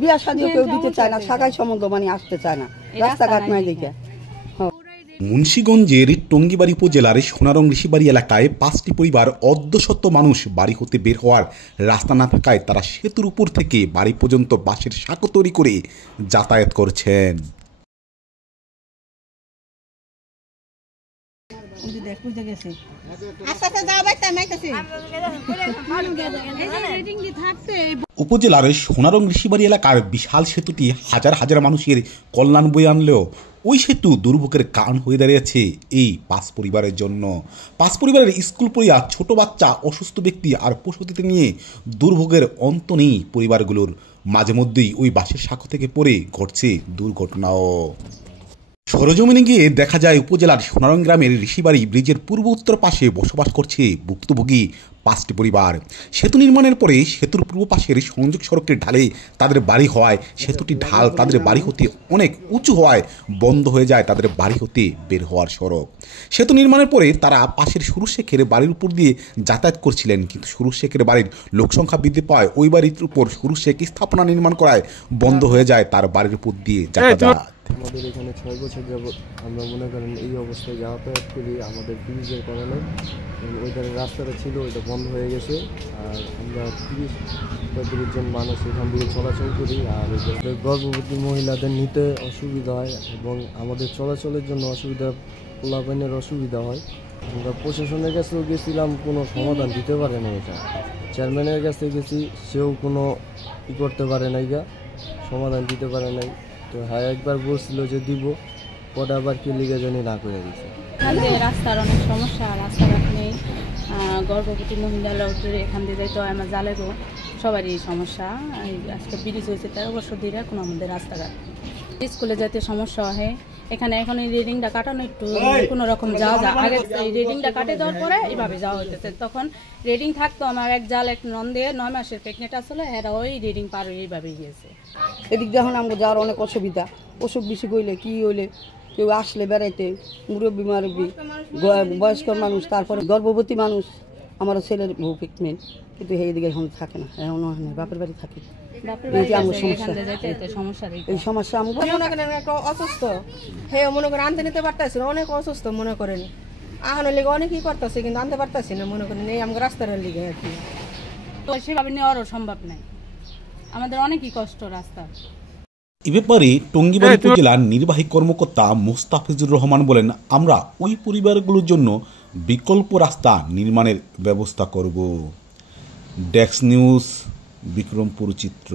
বিয়া শাদিও কেউ দিতে চায় না, শাখায় সম্বন্ধ মানে আসতে চায় না, রাস্তাঘাট নাই দেখে। মুন্সিগঞ্জের টঙ্গিবাড়ি উপজেলার সোনারং ঋষিবাড়ি এলাকায় 5টি পরিবার অর্ধশত মানুষ বাড়ি হতে বের হওয়ার রাস্তা না থাকায় তারা সেতুর উপর থেকে বাড়ি পর্যন্ত বাঁশের সাঁকো তৈরি করে যাতায়াত করছেন। উপজেলার সোনারং ঋষিবাড়ি এলাকার বিশাল সেতুটি হাজার হাজার মানুষের কল্যাণ বয়ে আনলেও ওই সেতু দুর্ভোগের কারণ হয়ে দাঁড়িয়েছে এই 5 পরিবারের জন্য। 5 পরিবারের স্কুল পড়িয়া ছোট বাচ্চা, অসুস্থ ব্যক্তি আর পশুদের নিয়ে দুর্ভোগের অন্ত নেই পরিবারগুলোর। মাঝে মধ্যেই ওই বাঁশের সাঁকো থেকে পড়ে ঘটছে দুর্ঘটনাও। সরজমিনে গিয়ে দেখা যায় উপজেলার সোনারং গ্রামের ঋষিবাড়ি ব্রিজের পূর্ব উত্তর পাশে বসবাস করছে ভুক্তভোগী 5টি পরিবার। সেতু নির্মাণের পরে সেতুর পূর্ব পাশের সংযোগ সড়কের ঢালে তাদের বাড়ি হওয়ায় সেতুটি ঢাল তাদের বাড়ি হতে অনেক উঁচু হওয়ায় বন্ধ হয়ে যায় তাদের বাড়ি হতে বের হওয়ার সড়ক। সেতু নির্মাণের পরে তারা পাশের সুরুজ শেখের বাড়ির উপর দিয়ে যাতায়াত করছিলেন, কিন্তু সুরুজ শেখের বাড়ির লোকসংখ্যা বৃদ্ধি পায় ওই বাড়ির উপর সুরুজ শেখ স্থাপনা নির্মাণ করায় বন্ধ হয়ে যায় তার বাড়ির উপর দিয়ে যাতায়াত। আমাদের এখানে 6 বছর যাবত আমরা মনে করেন এই অবস্থায় যাতায়াত করি। আমাদের ব্রিজের কারণে ওই ধারে রাস্তাটা ছিল, ওইটা বন্ধ হয়ে গেছে। আর আমরা 30-35 জন মানুষ এখান থেকে চলাচল করি। আর গর্ভবতী মহিলাদের নিতে অসুবিধা হয় এবং আমাদের চলাচলের জন্য অসুবিধা, পোলাপাইনের অসুবিধা হয়। আমরা প্রশাসনের কাছেও গেছিলাম, কোনো সমাধান দিতে পারে না। এটা চেয়ারম্যানের কাছে গেছি, সেও কোনো করতে পারে নাই, সমাধান দিতে পারে নাই। তো হ্যাঁ, একবার বলছিল যে দিব, পরে আবার কি লিগে জানি না করে দিচ্ছে। রাস্তার অনেক সমস্যা, রাস্তাঘাট নেই, গর্ভবতী মহিলা এখান দিয়ে যাইতে হয়, আমার জালেরও সবারই সমস্যা। আজকে ব্রিজ হয়েছে 13 বছর ধরে, এখন আমাদের রাস্তাঘাট, স্কুলে যেতে সমস্যা হয়। এখানে এখন এই রেডিংটা কাটানো একটু কোনো রকম যাওয়া যায়, আগে এই রেডিংটা কাটে দেওয়ার পরে এইভাবে যাওয়া হইতেছে। তখন রেডিং থাকতো, আমার এক জাল এক নন্দে 9 মাসের প্রেগনেন্ট আসলে, এরা ওই রেডিং পার হয়ে এইভাবে গিয়েছে। এদিক যখন আমাকে যাওয়ার অনেক অসুবিধা, অসুখ বিসুখ হইলে কি হইলে কেউ আসলে বেড়াইতে, মুরব্বী মারব্বী, বয়স্ক মানুষ, তারপরে গর্ভবতী মানুষ, আমারও ছেলের বউ প্রেগনেন্ট, কিন্তু এইদিকে এখন থাকে না, এখন বাপের বাড়ি থাকে। এই সমস্যা অসুস্থ হে মনে করেন আনতে নিতে পারতেছি না, অনেক অসুস্থ মনে করেন, আহানোর লিগে অনেকই করতেছে কিন্তু আনতে পারতেছি না, মনে করেন এই আমাকে রাস্তার লিগে আর কি। তো সেভাবে নেওয়ারও সম্ভব নাই, আমাদের অনেকই কষ্ট রাস্তা। এ ব্যাপারে টঙ্গিবাড়ি উপজেলার নির্বাহী কর্মকর্তা মোস্তাফিজুর রহমান বলেন, আমরা ওই পরিবারগুলোর জন্য বিকল্প রাস্তা নির্মাণের ব্যবস্থা করব। ডেস্ক নিউজ, বিক্রমপুর চিত্র।